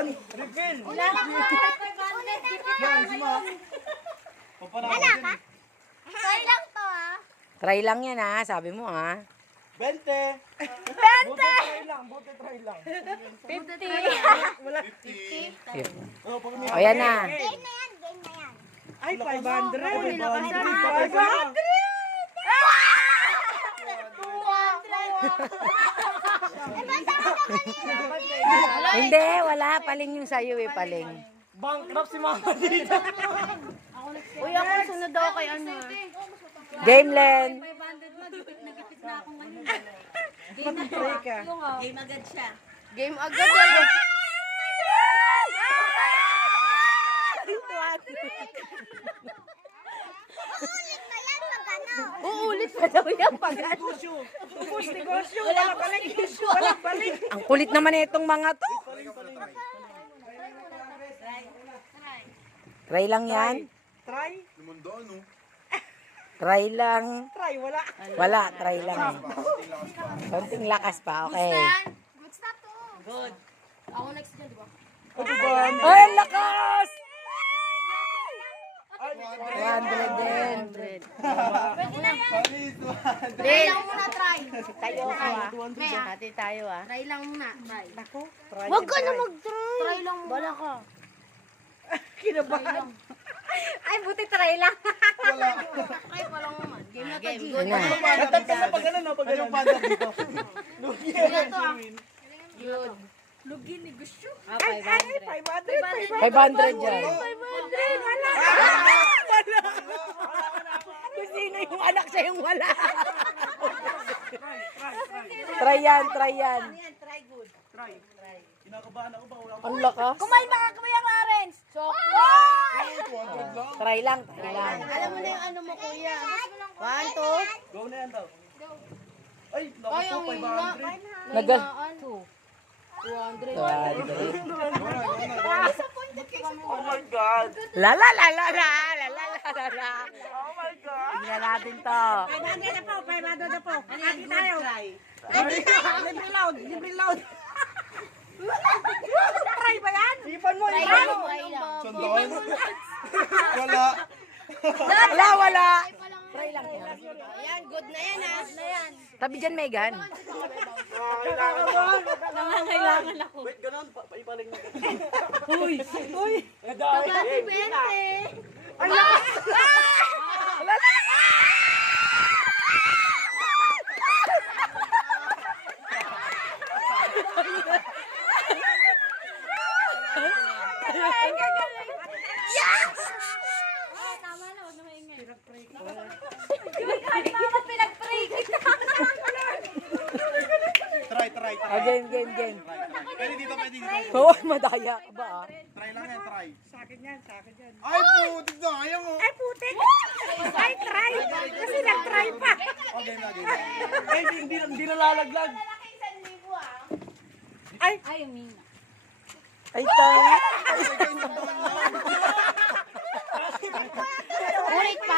yan. Refill. Yan, sima. Wala ka? Try lang to ah. Try lang yan ha, sabi mo ha. 20. 20. Buti try lang. 50. Wala. 50. Oh, pag O yan na. Game na yan, game na yan. Ay, 500. 500. Hindi, wala. Paling yung sa'yo eh, paling. Bankrupt si mama dito. Uy, ako sunod ako kay ano. Game, Len. Mag-pray ka. Game agad yan. Uulit na yan pag ano. Uulit pa daw yan pag Negosyo. Ubus negosyo. Wala balik. Wala balik. Ang kulit naman itong mga to. Try lang yan. Try. Try lang. Try. Wala. Wala, try lang. Konting lakas pa, okay. Good start to. Good. Ako next dyan, di ba? Ay, ang lakas! 200 din. Pwede na yan. Try lang muna, try. Tayo ka. Hati tayo ah. Try lang muna, try. Try. Huwag ka na mag-try. Try lang muna. Bala ka. Kinabahan. Ay, buti try lang. Try pa lang naman. Game na to, G. Yun na. Natag ka na pag ano, no? Pag ano yung panda dito. Game na to, ah. Yun. Ay, 500. 500 dyan. 500. Wala. Kung sino yung anak siya yung wala. Try yan, try yan. Try. Kinakabahan ako ba? Wala ako. Ang lakas. Kumain mga kumayang Arens. So, Try lang, try lang. alam mo na yung ano mo, kuya. 1, 2. Go na yan daw. Ay, lakas ko, 500. Nagal. 200. 200. Oh my God. La la la la la la la la la. Oh my God. Tingnan natin to. 500 na po. Hati tayo. Libre loud. Libre loud. Try ba yan? Ipan mo, Try ipan. lang, try lang. Sandal? Wala. Wala, wala. Try lang yan. Ayan, good na yan, ah. Good na yan. Tabi dyan, Megan. Nangangailangan ako. Wait, ganun. Paipaling na. Uy! Uy! Kabati 20. Ala! Tama na, huwag na maingay. Bakit pinag-pray kita? Try. Game, game, game. Pwede dito. Oo, madaya ka ba ah? Try lang yan, try. Sa akin yan. Ay, putik na. Ayaw mo. Ay, putik! Ay, try! Kasi nag-try pa. Okay na. Ay, hindi nalalaglag. Ay! Ay, umina. Ay, tayo. Ulit pa.